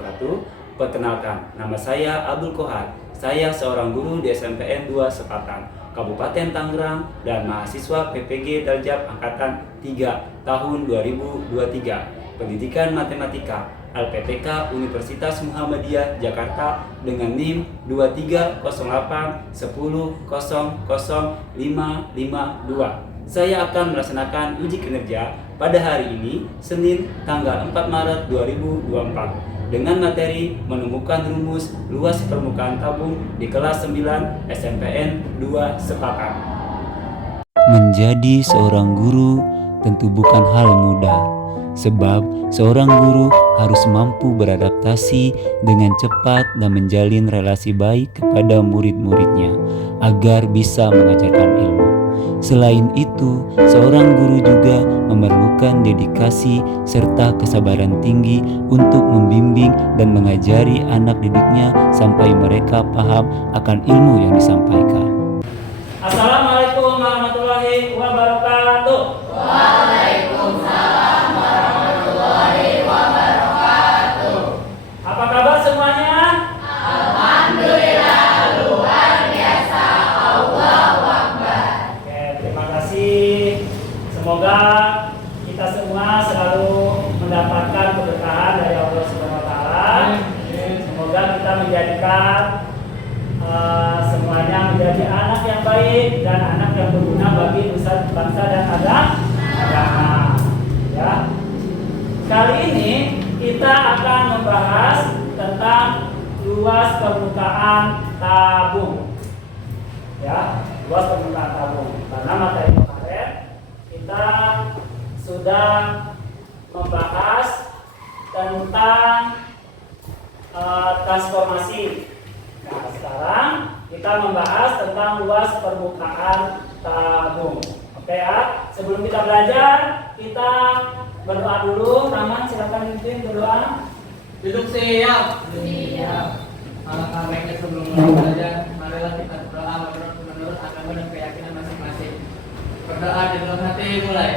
wabarakatuh. Perkenalkan, nama saya Abdul Kohar. Saya seorang guru di SMPN 2 Sepatan, Kabupaten Tangerang, dan mahasiswa PPG Darjat Angkatan 3 tahun 2023. Pendidikan Matematika LPTK Universitas Muhammadiyah Jakarta dengan NIM 230810000552. Saya akan melaksanakan uji kinerja pada hari ini, Senin, tanggal 4 Maret 2024, dengan materi menemukan rumus luas permukaan tabung di kelas 9 SMPN 2 Sepatan. Menjadi seorang guru tentu bukan hal mudah, sebab seorang guru harus mampu beradaptasi dengan cepat dan menjalin relasi baik kepada murid-muridnya agar bisa mengajarkan ilmu. Selain itu, seorang guru juga memerlukan dedikasi serta kesabaran tinggi untuk membimbing dan mengajari anak didiknya sampai mereka paham akan ilmu yang disampaikan. Assalamualaikum warahmatullahi wabarakatuh. Waalaikumsalam warahmatullahi wabarakatuh. Apa kabar semuanya? Alhamdulillah luar biasa. Allahu Akbar. Oke, terima kasih. Semoga kita semua selalu mendapatkan keberkahan dari Allah Subhanahu wa taala. Semoga kita menjadikan semuanya menjadi anak yang baik dan anak yang berguna bagi nusa bangsa dan agama. Ya. Kali ini kita akan membahas tentang luas permukaan tabung. Ya, luas permukaan tabung. Karena materi kemarin kita sudah membahas tentang transformasi. Nah, sekarang kita membahas tentang luas permukaan tabung. Oke ya, sebelum kita belajar, kita berdoa dulu. Rahman, silakan pimpin berdoa. Duduk siap. Siap. Alangkah baiknya sebelum mulai belajar, marilah kita berdoa menurut agama dan keyakinan masing-masing. Berdoa di dalam hati, mulai.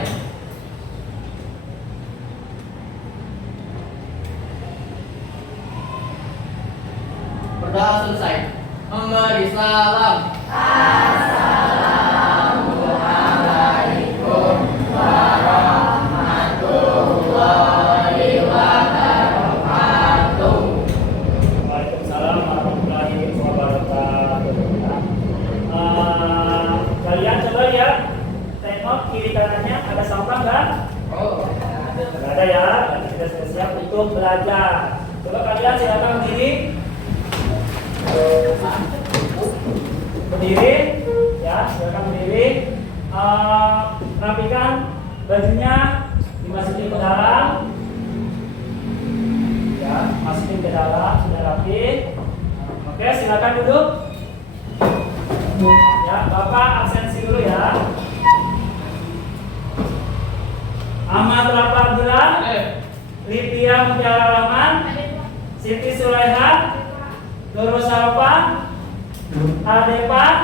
Berdoa selesai. Memberi salam. Assalamualaikum warahmatullahi wabarakatuh. Waalaikumsalam warahmatullahi wabarakatuh. Kalian coba lihat, tengok kiri kanannya ada sampah nggak? Oh. Nggak ada ya. Kita sudah siap untuk belajar. Coba kalian silakan berdiri, ya, silakan berdiri. Rapikan bajunya, dimasukin ke dalam, ya, masukin ke dalam, sudah rapi. Oke, silakan duduk. Ya, Bapak absensi dulu ya. Ahmad Rafa Abdullah, Lipia Mutiara Rahman, Siti Sulaiha, Nurul Saropan, Adepan,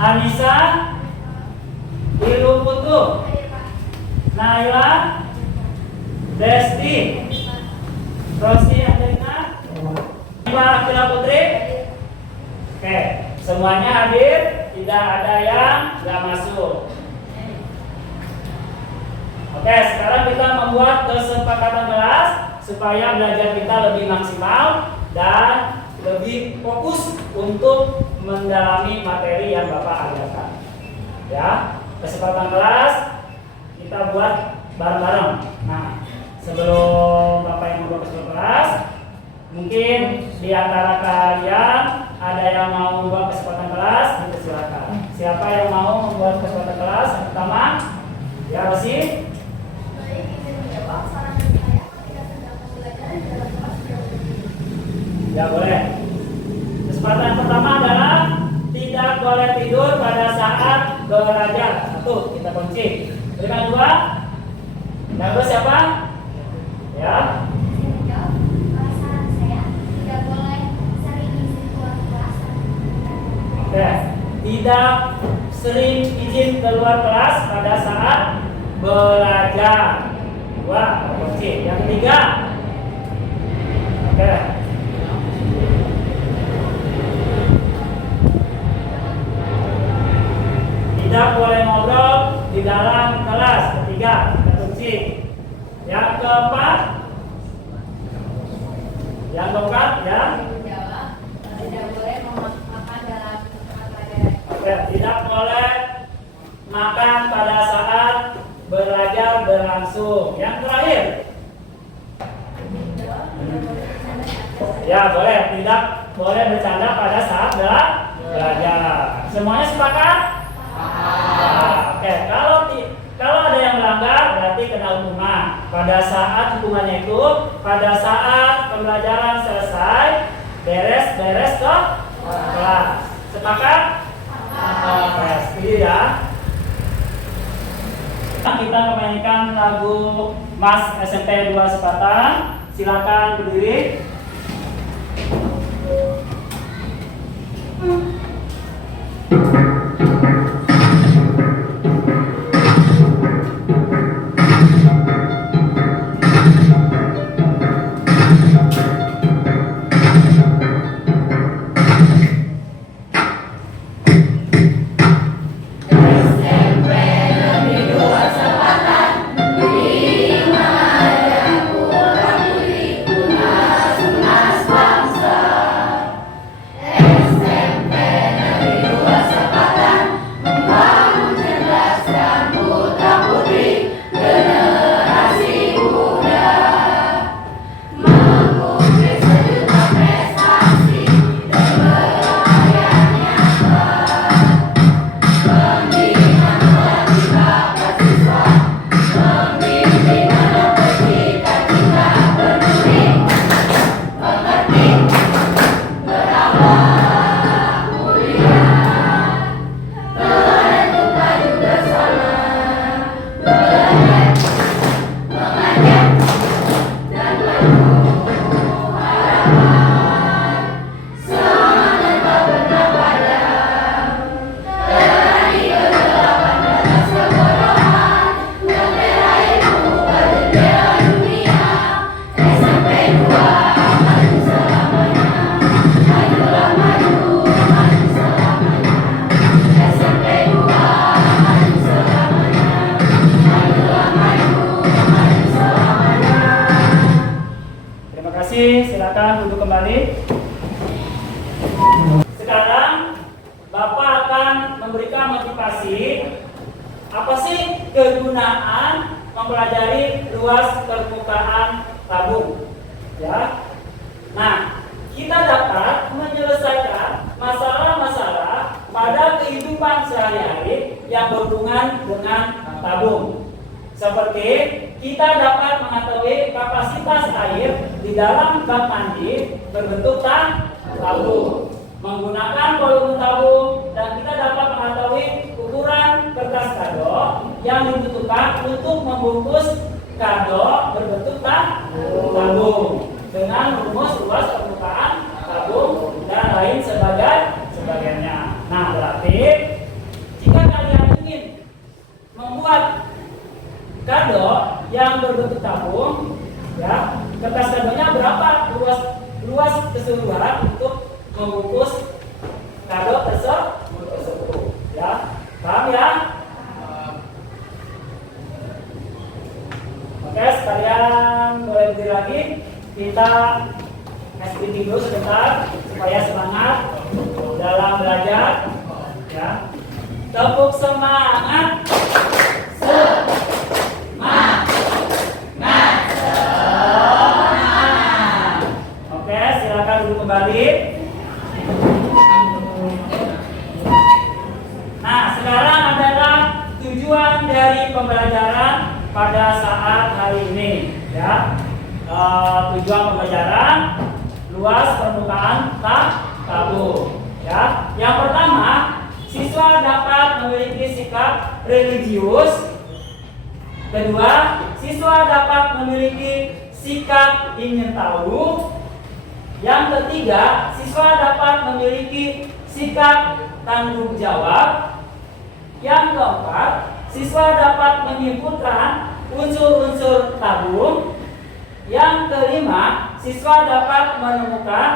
Anissa, Ilu Putu, Naila, Desti, Rosi Angelina, Iba Akila Putri. Oke, semuanya hadir, tidak ada yang nggak masuk. Oke, sekarang kita membuat kesepakatan kelas supaya belajar kita lebih maksimal dan lebih fokus untuk mendalami materi yang Bapak ajarkan. Ya, kesempatan kelas kita buat bareng-bareng. Nah, sebelum Bapak yang membuat kesempatan kelas, mungkin di antara kalian ada yang mau membuat kesempatan kelas, silakan. Siapa yang mau membuat kesempatan kelas? Yang pertama, ya Rosi. Ya boleh. Kesempatan pertama adalah tidak boleh tidur pada saat belajar. Satu, kita kunci. Yang kedua, yang kedua siapa? Ya. Oke. Tidak sering izin keluar kelas pada saat belajar. Dua, kunci. Yang ketiga, Oke. Tidak boleh ngobrol di dalam kelas. Ketiga, kita kunci. Yang keempat, yang keempat ya. Tidak boleh makan dalam tempat pelajaran. Oke, tidak boleh makan pada saat belajar berlangsung. Yang terakhir, ya boleh, tidak boleh bercanda pada saat belajar. Semuanya sepakat? Oke, kalau ada yang melanggar berarti kena hukuman. Pada saat hukumannya itu pada saat pembelajaran selesai, beres ke kelas. Sepakat? Oke, setuju ya. Kita memainkan lagu Mas SMP 2 Sepatan. Silakan berdiri. Silakan duduk kembali. Sekarang Bapak akan memberikan motivasi. Apa sih kegunaan mempelajari luas permukaan tabung? Ya. Nah, kita dapat menyelesaikan masalah-masalah pada kehidupan sehari-hari yang berhubungan dengan tabung. Seperti kita dapat mengetahui kapasitas air di dalam bak mandi berbentuk tabung menggunakan volume tabung, dan kita dapat mengetahui ukuran kertas kado yang dibutuhkan untuk membungkus kado berbentuk tabung dengan rumus luas permukaan tabung dan lain sebagainya. Nah, berarti jika kalian ingin membuat kado yang berbentuk tabung, ya, kertas kadonya berapa luas keseluruhan untuk membungkus kado tersebut, ya, paham ya? Oke, sekalian boleh berdiri lagi. Kita meeting dulu sebentar supaya semangat dalam belajar, ya. Tepuk semangat. Oke, silakan duduk kembali. Nah, sekarang adalah tujuan dari pembelajaran pada saat hari ini, ya. Tujuan pembelajaran luas permukaan tabung, ya. Yang pertama, siswa dapat memiliki sikap religius. Kedua, siswa dapat memiliki sikap ingin tahu. Yang ketiga, siswa dapat memiliki sikap tanggung jawab. Yang keempat, siswa dapat menyimpulkan unsur-unsur tabung. Yang kelima, siswa dapat menemukan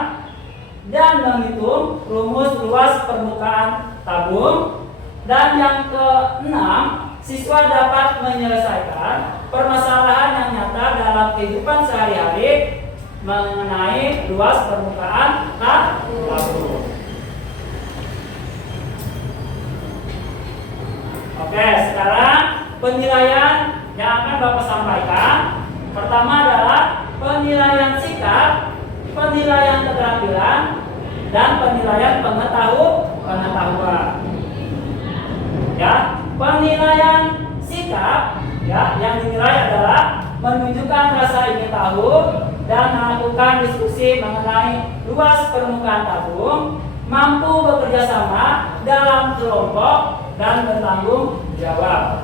dan menghitung rumus luas permukaan tabung. Dan yang keenam, siswa dapat menyelesaikan permasalahan yang nyata dalam kehidupan sehari-hari mengenai luas permukaan tabung. Oke, sekarang penilaian yang akan Bapak sampaikan. Pertama adalah penilaian sikap, penilaian keterampilan, dan penilaian pengetahuan. Ya, penilaian sikap, ya, yang dinilai adalah menunjukkan rasa ingin tahu dan melakukan diskusi mengenai luas permukaan tabung, mampu bekerja sama dalam kelompok dan bertanggung jawab.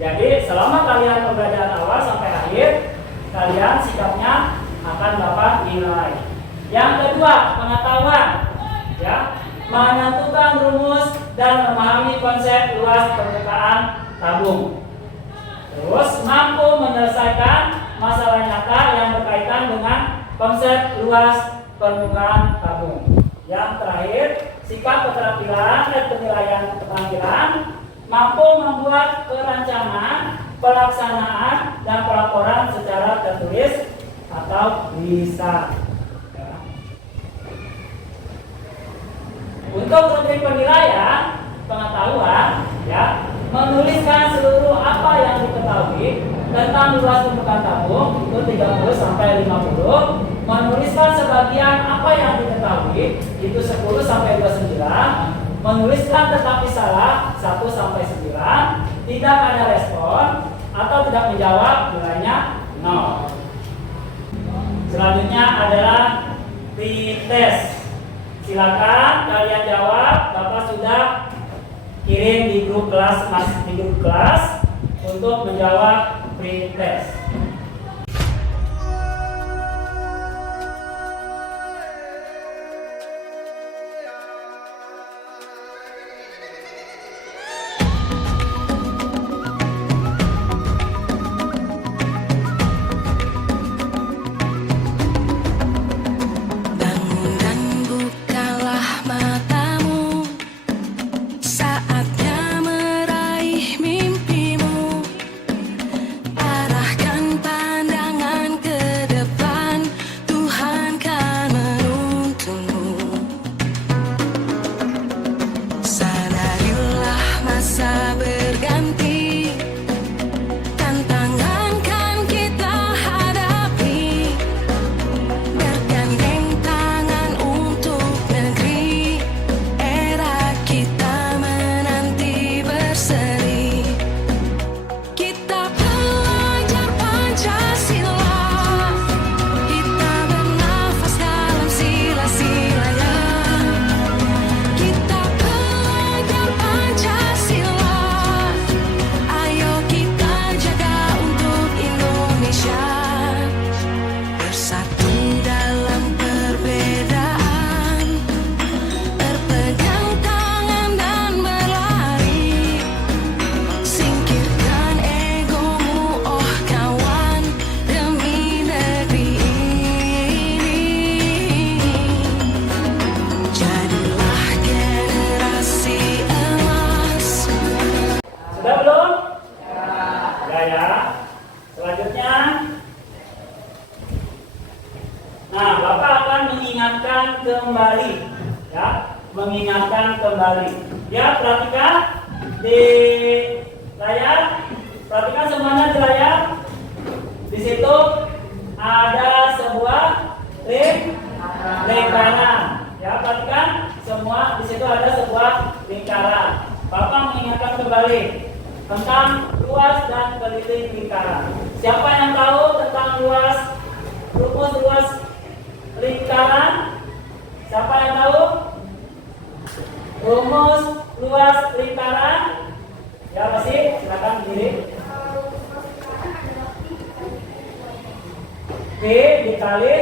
Jadi selama kalian pembelajaran awal sampai akhir, kalian sikapnya akan dapat nilai. Yang kedua, pengetahuan, ya, menentukan rumus dan memahami konsep luas permukaan tabung. Terus mampu menyelesaikan masalah nyata yang berkaitan dengan konsep luas permukaan tabung. Yang terakhir, sikap keterampilan dan penilaian keterampilan, mampu membuat perancangan, pelaksanaan, dan pelaporan secara tertulis atau lisan. Untuk rubrik penilaian pengetahuan, ya, menuliskan seluruh apa yang diketahui tentang luas permukaan tabung itu 30 sampai 50, menuliskan sebagian apa yang diketahui itu 10 sampai 29, menuliskan tetapi salah 1 sampai 9, tidak ada respon atau tidak menjawab nilainya 0. Selanjutnya adalah pretest. Silakan kalian jawab. Bapak sudah kirim di grup kelas untuk menjawab pretest. Mengingatkan kembali. Ya, perhatikan di layar. Perhatikan semuanya di layar. Di situ ada sebuah lingkaran. Ya, perhatikan semua. Di situ ada sebuah lingkaran. Bapak mengingatkan kembali tentang luas dan keliling lingkaran. Siapa yang tahu tentang rumus luas lingkaran? Siapa yang tahu? Rumus luas lingkaran? Ya, masih silakan berdiri. P dikali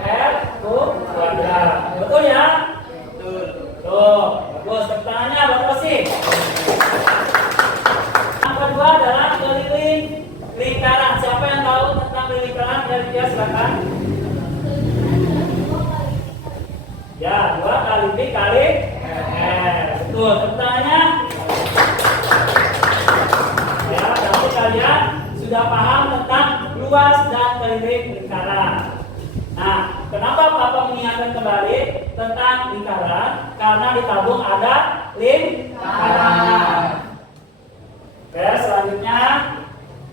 R kuadrat. Betul ya? Betul. Tuh, bagus. Tepuk tangannya buat Rosi. Yang kedua adalah keliling lingkaran. Siapa yang tahu tentang keliling lingkaran? Dari dia silakan. Betul, tepuk tangannya. Ya, berarti kalian sudah paham tentang luas dan keliling lingkaran. Nah, kenapa Bapak mengingatkan kembali tentang lingkaran? Karena di tabung ada lingkaran. Oke, selanjutnya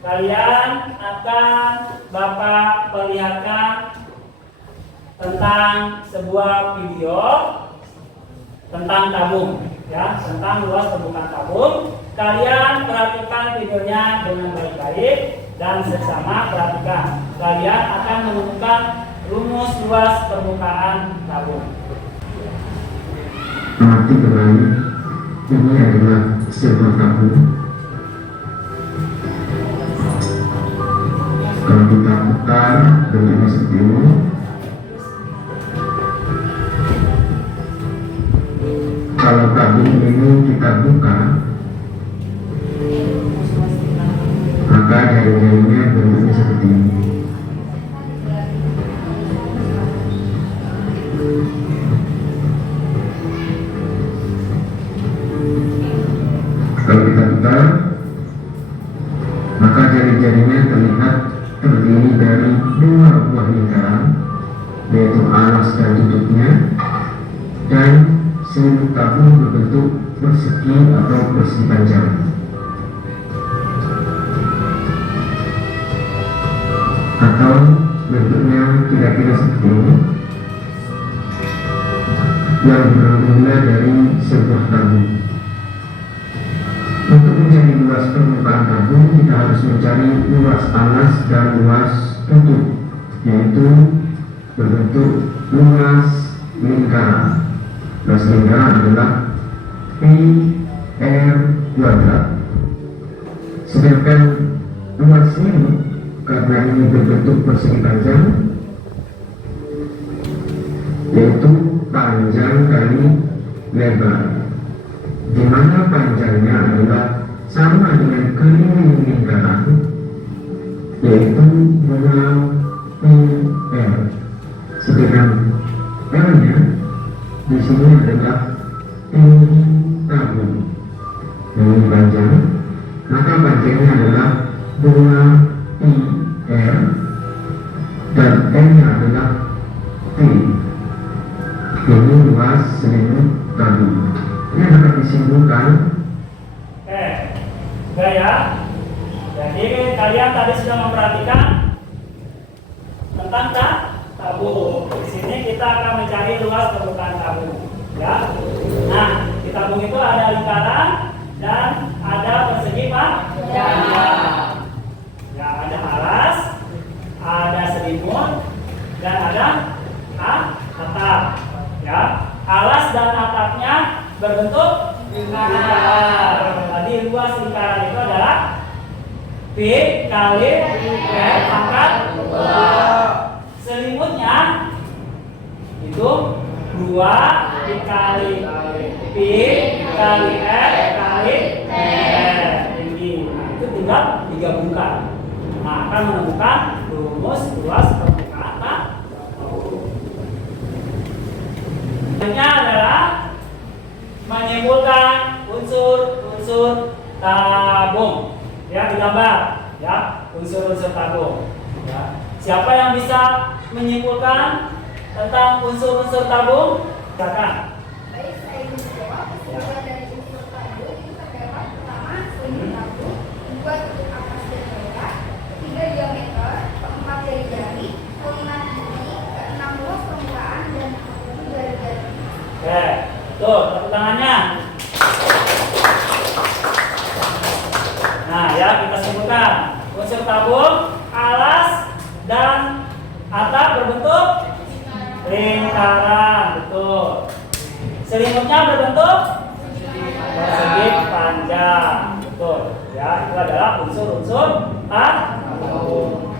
kalian akan Bapak perlihatkan tentang sebuah video tentang tabung, ya, tentang luas permukaan tabung. Kalian perhatikan videonya dengan baik-baik dan seksama perhatikan. Kalian akan menemukan rumus luas permukaan tabung. Amati kembali, ini adalah sebuah tabung. Kalau kita putar bentuknya seperti ini, kalau tabung ini kita buka, maka jari-jarinya bentuknya seperti ini. Kalau kita putar, maka jari-jarinya terlihat terdiri dari dua buah lingkaran, yaitu alas dan tutupnya, dan seluruh tabung berbentuk persegi atau persegi panjang. Atau bentuknya kira-kira seperti ini, yang bermula dari sebuah tabung. Untuk mencari luas permukaan tabung, kita harus mencari luas alas dan luas tutup, yaitu berbentuk luas lingkaran. Luas lingkaran adalah pi r kuadrat. Sedangkan luas ini, karena ini berbentuk persegi panjang, yaitu panjang kali lebar, di mana panjangnya adalah sama dengan keliling lingkaran, yaitu 2πr. Sedangkan L-nya di sini adalah tinggi tabung. Ini panjang, maka panjangnya adalah 2πr dan N-nya adalah T. Ini luas selimut tabung. Ini dapat disimpulkan. Oke ya. Jadi kalian tadi sudah memperhatikan tentang tabung. Di sini kita akan mencari luas permukaan tabung. Ya. Nah, di tabung itu ada lingkaran dan ada persegi panjang. Ya, ada alas, ada selimut, dan ada atap. Ya, alas dan atapnya berbentuk lingkaran. Tadi luas lingkaran itu adalah P kali R pangkat 2. Selimutnya itu 2 dikali P kali R kali R. Tinggi. Nah, itu tinggal digabungkan. Nah, akan menemukan rumus luas permukaan tabung. Selanjutnya adalah menyimpulkan unsur-unsur tabung. Ya, digambar ya, unsur-unsur tabung. Ya. Siapa yang bisa menyimpulkan tentang unsur-unsur tabung? Silakan. Baik, saya ingin menjawab. Kesimpulan dari unsur tabung itu terdapat pertama selimut tabung, 2 tutup atas dan bawah, 3 diameter, 4 jari-jari, 5 tinggi, 6 luas permukaan, dan 7 jari-jari. Oke, tuh tepuk tangannya. Nah ya, kita simpulkan unsur tabung, alas dan atap berbentuk lingkaran, betul. Selimutnya berbentuk persegi panjang, betul. Ya, itu adalah unsur-unsur tabung.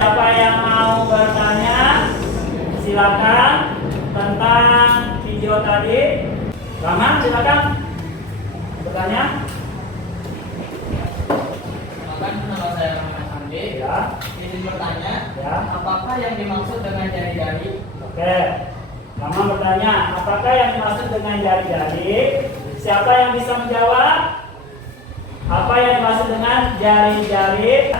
Siapa yang mau bertanya, silakan tentang video tadi. Rahman, silakan bertanya. Nama saya Rahman Hamdi. Ya. Izin bertanya, Ya. apakah yang dimaksud dengan jari-jari? Oke. Mama bertanya, apakah yang dimaksud dengan jari-jari? Siapa yang bisa menjawab? Apa yang dimaksud dengan jari-jari?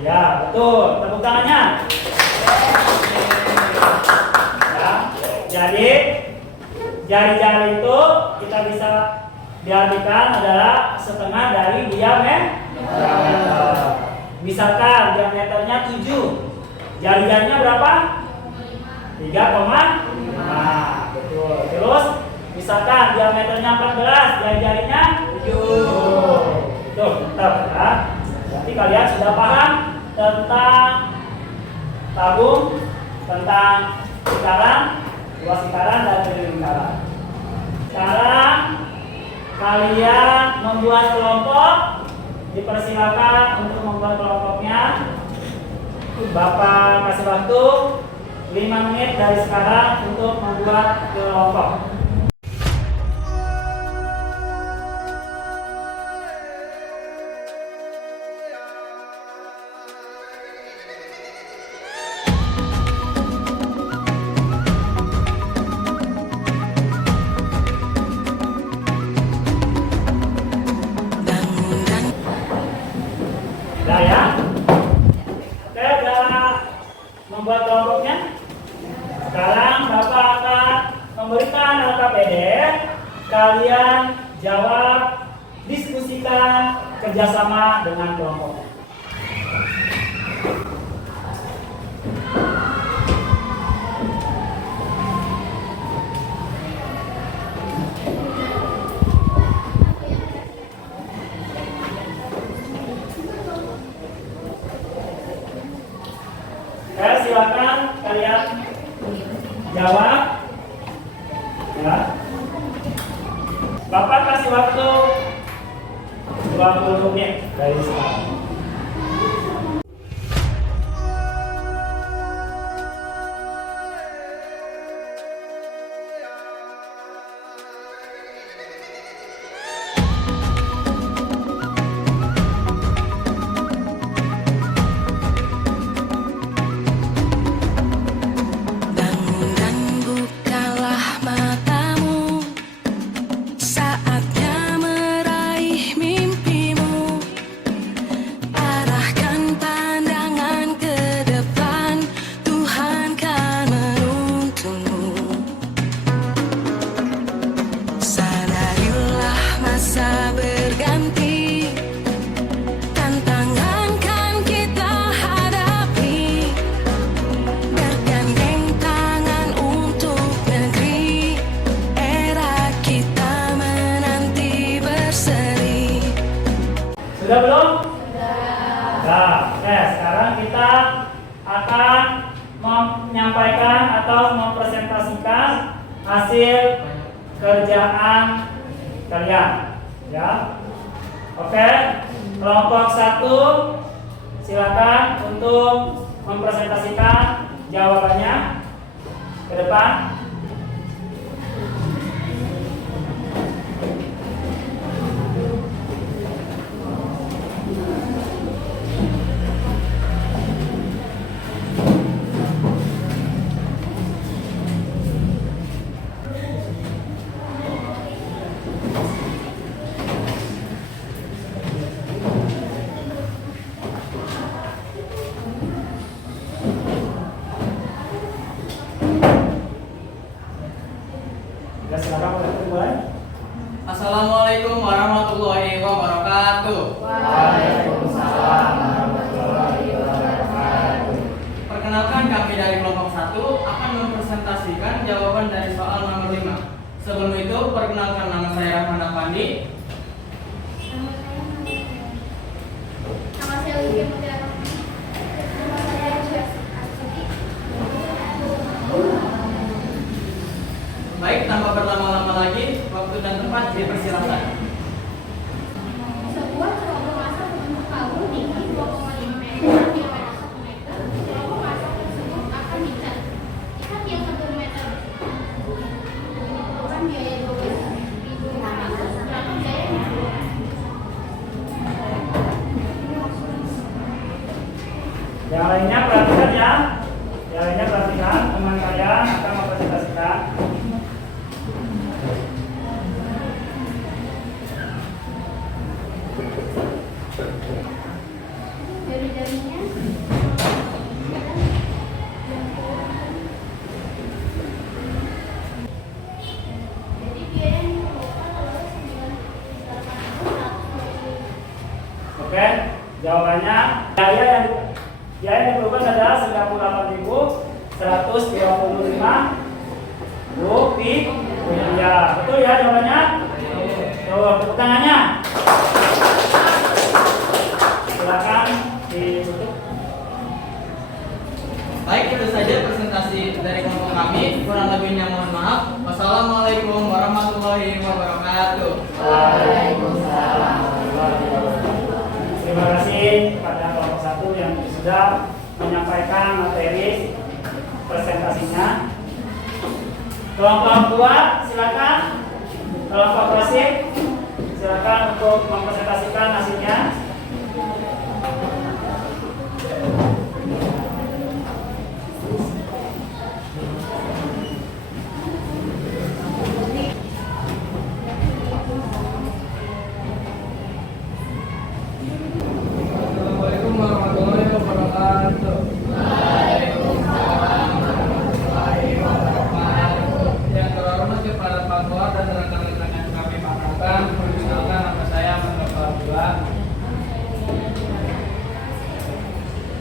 Ya, betul. Tepuk tangannya. Ya, jadi jari-jari itu kita bisa diartikan adalah setengah dari diameter. Misalkan diameternya 7, jari-jarinya berapa? 3,5. Betul. Terus misalkan diameternya 14, jari-jarinya 7. Betul, mantap ya. Berarti kalian sudah paham tentang tabung, tentang lingkaran, luas lingkaran dan sudut lingkaran. Sekarang kalian membuat kelompok, dipersilakan untuk membuat kelompoknya. Bapak kasih waktu 5 menit dari sekarang untuk membuat kelompok. Udah ya? Oke, udah membuat kelompoknya. Sekarang Bapak akan memberikan LKPD. Kalian jawab, diskusikan kerjasama dengan kelompok. Silakan kalian jawab ya. Bapak kasih waktu 20 menit dari sekarang. Sudah belum? Sudah. Oke, sekarang kita akan menyampaikan atau mempresentasikan hasil kerjaan kalian, ya. Oke, kelompok 1 silakan untuk mempresentasikan jawabannya ke depan. Ya, silakan mulai. Assalamualaikum warahmatullahi wabarakatuh. Waalaikumsalam warahmatullahi wabarakatuh. Perkenalkan, kami dari kelompok 1 akan mempresentasikan jawaban dari soal nomor 5. Sebelum itu, perkenalkan, nama saya Rahman Afandi. Nama saya Lydia Mutiara. Nama saya Aisyah Astuti. Baik, tanpa berlama-lama lagi, waktu dan tempat dipersilakan. Sebuah cerobong asap berbentuk kalung tinggi 2,5 meter, diameter 1 meter. Cerobong asap tersebut akan dicat. Cat yang 1 meter diperlukan biaya 12.500, berapa biaya yang diperlukan? Yang lainnya perhatikan ya. Yang lainnya perhatikan, teman kalian akan mempresentasikan. Jari-jarinya jadi biaya yang diperlukan adalah 98.100. Oke, jawabannya biaya yang diperlukan adalah 98.125 rupiah. Betul ya jawabannya? Tuh, tepuk tangannya. Silakan ditutup. Baik, itu saja presentasi dari kelompok kami. Kurang lebihnya mohon maaf. Wassalamualaikum warahmatullahi wabarakatuh. Waalaikumsalam warahmatullahi wabarakatuh. Terima kasih kepada kelompok 1 yang sudah menyampaikan materi presentasinya. Kelompok 2 silakan. Kelompok Prosik silakan untuk mempresentasikan hasilnya. Assalamualaikum warahmatullahi wabarakatuh. Yang terhormat kepada Pak Ketua dan rekan-rekan yang kami banggakan, perkenalkan nama saya Ahmad Abdullah.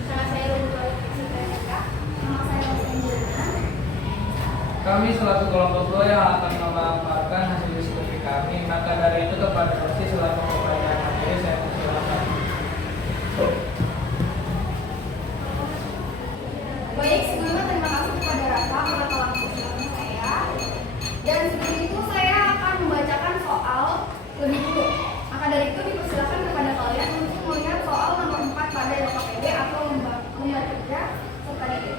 Nama saya Rungkul Sipeka. Nama saya Rosanjana. Kami selaku kelompok 2 yang akan memaparkan hasil diskusi kami. Maka dari itu kepada Rosi selaku pembaca materi saya persilakan. Baik, sebelumnya terima kasih kepada Rafa karena telah mempersilahkan saya. Dan sebelum itu saya akan membacakan soal lebih dulu. Maka dari itu dipersilakan kepada kalian untuk melihat soal nomor 4 pada LKPD atau lembar kerja serta diri.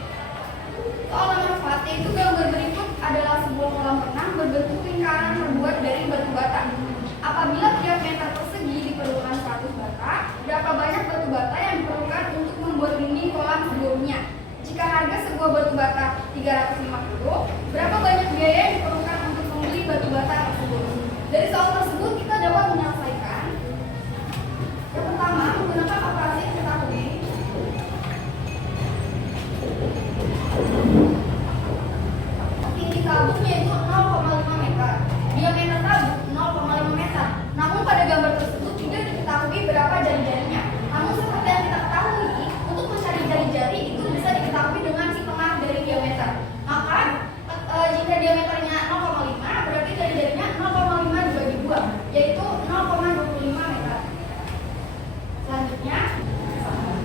Soal nomor 4 yaitu gambar berikut adalah sebuah kolam renang berbentuk lingkaran terbuat dari batu bata. Apabila tiap meter persegi diperlukan 100 bata, berapa banyak batu bata yang diperlukan untuk membuat dinding kolam sebelumnya? Jika harga sebuah batu bata 350, berapa banyak biaya yang diperlukan untuk membeli batu bata tersebut? Dari soal tersebut kita dapat menyelesaikan. Yang pertama, menggunakan operasi yang diketahui. Tinggi tabung yaitu 0,5 meter, diameter tabung 0,5 meter. Namun pada gambar tersebut tidak diketahui berapa jari-jarinya. Namun seperti yang kita ketahui, untuk mencari jari-jari itu bisa diketahui dengan si tengah dari diameter. Maka jika diameternya 0,5, berarti jari-jarinya 0,5 dibagi 2, yaitu 0,25 meter. Selanjutnya,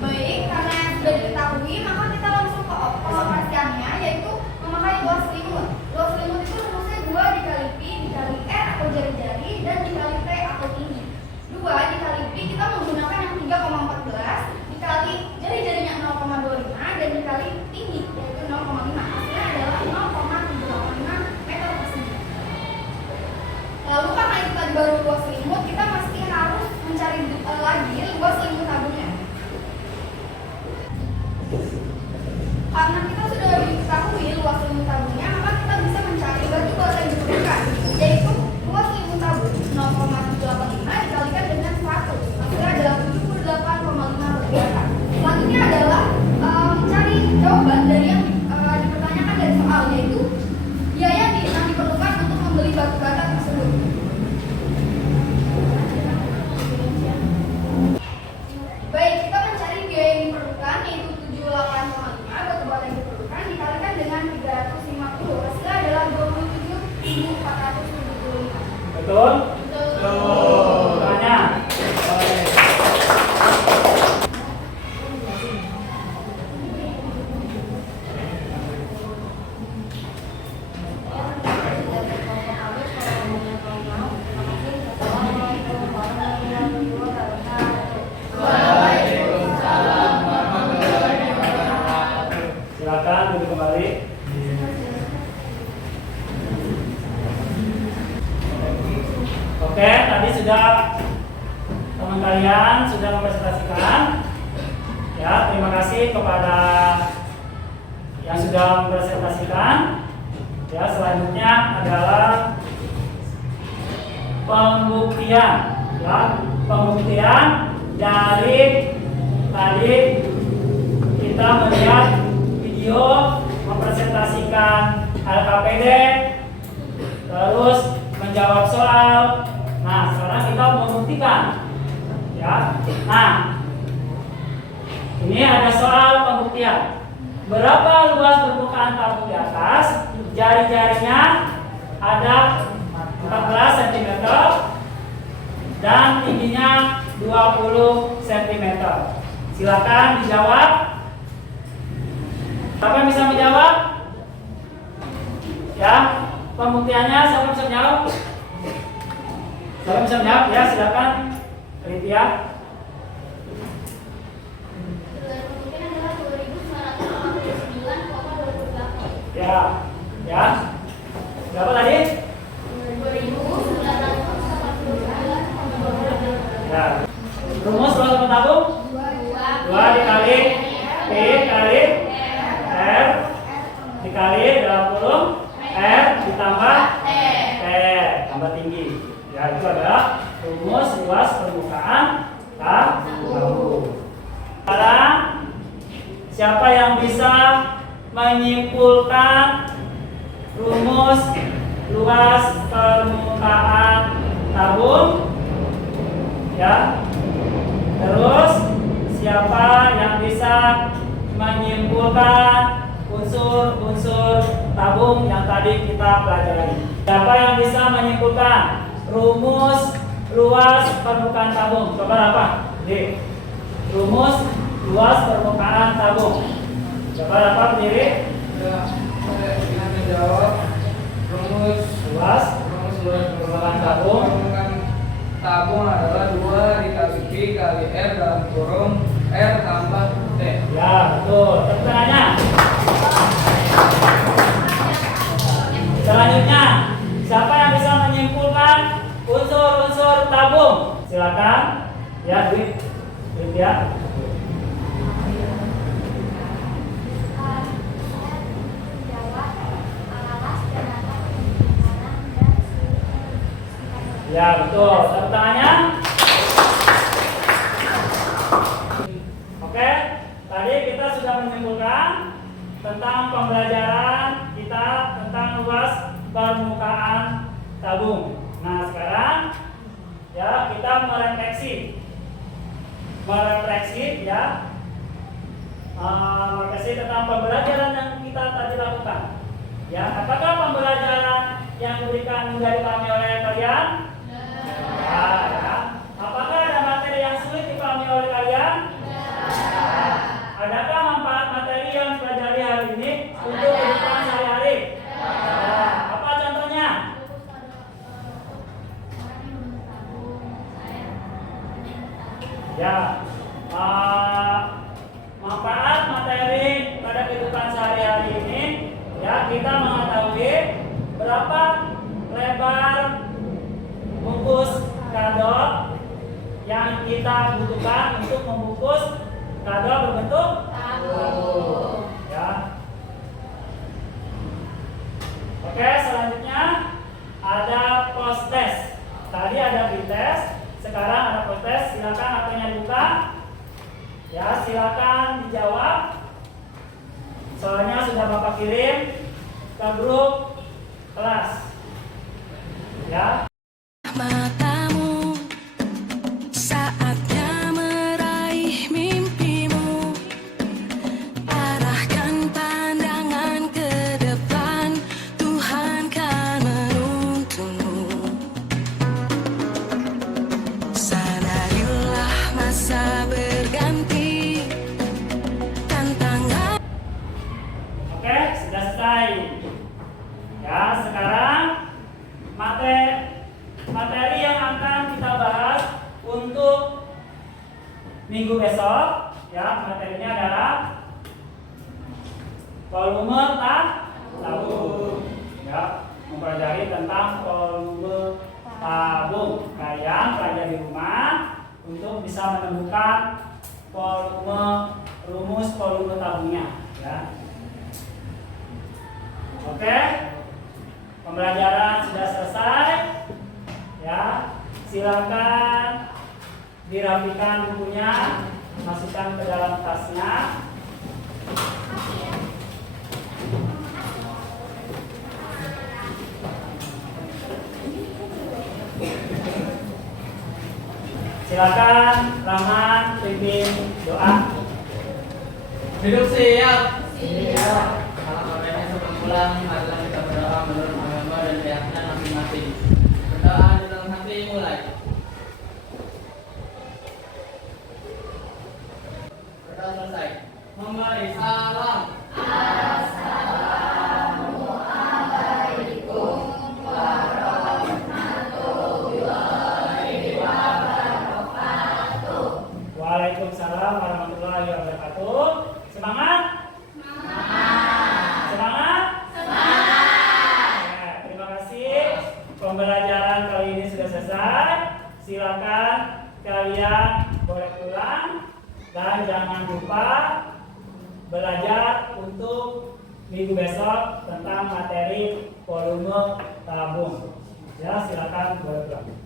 baik, karena sudah diketahui, maka kita langsung ke pengoperasiannya, yaitu memakai luas selimut. Luas selimut itu rumusnya 2 dikali Pi dikali R atau jari-jari dan dikali T atau tinggi. 2 dikali Pi kita menggunakan yang 3,14 dikali jari-jarinya 0,25 dan dikali tinggi yaitu 0,5. Hasilnya adalah 0,785 meter persegi. Lalu karena itu tadi baru luas selimut, kita masih harus mencari lagi luas selimut tabungnya. Karena kita sudah diketahui luas selimut tabungnya, maka kita bisa mencari batu bata yang diperlukan, yaitu luas selimut tabung 0,785 dikalikan dengan 100. Hasilnya adalah 78,5 batu bata. Selanjutnya adalah mencari jawaban dari yang dipertanyakan dari soal, yaitu biaya yang diperlukan untuk membeli batu bata tersebut. Baik, kita mencari biaya yang diperlukan yaitu 78,5 batu bata yang diperlukan dikalikan dengan 350. Hasilnya adalah 27.475. Betul? Tanya. Silakan duduk kembali. kasih kepada yang sudah mempresentasikan. Ya, selanjutnya adalah pembuktian. Ya, pembuktian dari tadi kita melihat video mempresentasikan LKPD, terus menjawab soal. Nah, sekarang kita membuktikan. Ya, nah, ini ada soal pembuktian. Berapa luas permukaan tabung di atas? Jari-jarinya ada 14 cm dan tingginya 20 cm. Silakan dijawab. Siapa yang bisa menjawab? Ya, pembuktiannya siapa bisa menjawab? Siapa bisa menjawab? Ya, silakan. Ritya. Kemungkinan adalah 2989,28. Ya, ya. Berapa tadi? 2989,28. Ya. Rumus luas permukaan tabung? 2 dikali P kali R dikali dalam kurung R ditambah T tambah tinggi. Ya, itu adalah rumus luas permukaan tabung. Sekarang siapa yang bisa menyimpulkan rumus luas permukaan tabung? Ya. Terus siapa yang bisa menyimpulkan unsur-unsur tabung yang tadi kita pelajari? Siapa yang bisa menyimpulkan rumus luas permukaan tabung? Coba apa? D. Rumus luas permukaan tabung. Coba apa berdiri? Kita menjawab rumus Luas permukaan tabung adalah 2 dikali P kali R dalam kurung R tambah T. Ya, betul. Tepuk tangannya. Selanjutnya, siapa yang bisa menyimpulkan unsur-unsur tabung? Silakan. Ya, Dwi. Ya. Ya, betul. Tepuk tangannya. Oke, tadi kita sudah menyimpulkan tentang pembelajaran kita tentang luas permukaan tabung. Nah, sekarang ya kita merefleksi ya, merefleksi tentang pembelajaran yang kita tadi lakukan. Ya, apakah pembelajaran yang diberikan mudah dipahami oleh kalian? Ya. Apakah ada materi yang sulit dipahami oleh kalian? Ya. Adakah manfaat materi yang dipelajari hari ini untuk kehidupan sehari-hari? Ya. Apa contohnya? Ya. Manfaat materi pada kehidupan sehari-hari ini, ya, kita mengetahui berapa lebar bungkus kado yang kita butuhkan untuk membungkus kado berbentuk tabung. Ya. Oke, selanjutnya ada post test. Tadi ada pretest, sekarang ada post test. Silakan HP-nya dibuka. Ya, silakan dijawab. Soalnya sudah Bapak kirim ke grup kelas. Ya. Matamu saatnya meraih mimpimu, arahkan pandangan ke depan, Tuhan kan menuntunmu. Sadarilah masa berganti, tantangan. Oke, sudah selesai. Ya, sekarang materi yang akan kita bahas untuk minggu besok, ya, materinya adalah volume tabung. Ya, mempelajari tentang volume tabung. Kalian pelajari di rumah untuk bisa menemukan volume rumus volume tabungnya ya. Oke, pembelajaran sudah selesai ya. Silakan dirapikan bukunya, masukkan ke dalam tasnya. Silakan Rahman pimpin doa. Hidup siap. Siap. Salam orangnya sebelum pulang, marilah kita berdoa menurut agama dan keyakinan masing-masing. Berdoa di dalam hati mulai. Berdoa selesai. Memberi salam. Waalaikumsalam warahmatullahi wabarakatuh. Semangat? Semangat? Ya, terima kasih. Pembelajaran kali ini sudah selesai. Silakan kalian boleh pulang dan jangan lupa belajar untuk minggu besok tentang materi volume tabung. Ya, silakan boleh pulang.